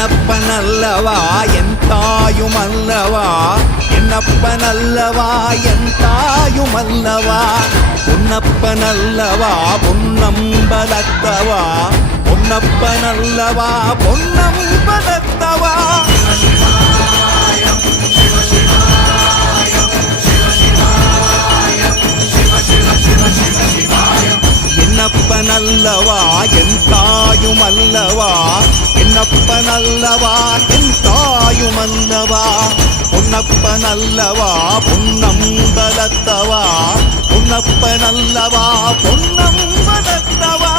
என்னப்பனல்லவா என் தாயுமல்லவா, என்னப்பனல்லவா என் தாயுமல்லவா, பொன்னப்பனல்லவா பொன்னம்பலத்தவா, பொன்னப்பனல்லவா பொன்னம்பலத்தவா. என்னப்பனல்லவா என் தாயுமல்லவா, என்னப்பனல்லவா என் தாயுமல்லவா, பொன்னப்பனல்லவா பொன்னம்பலத்தவா, பொன்னப்பனல்லவா பொன்னம்பலத்தவா.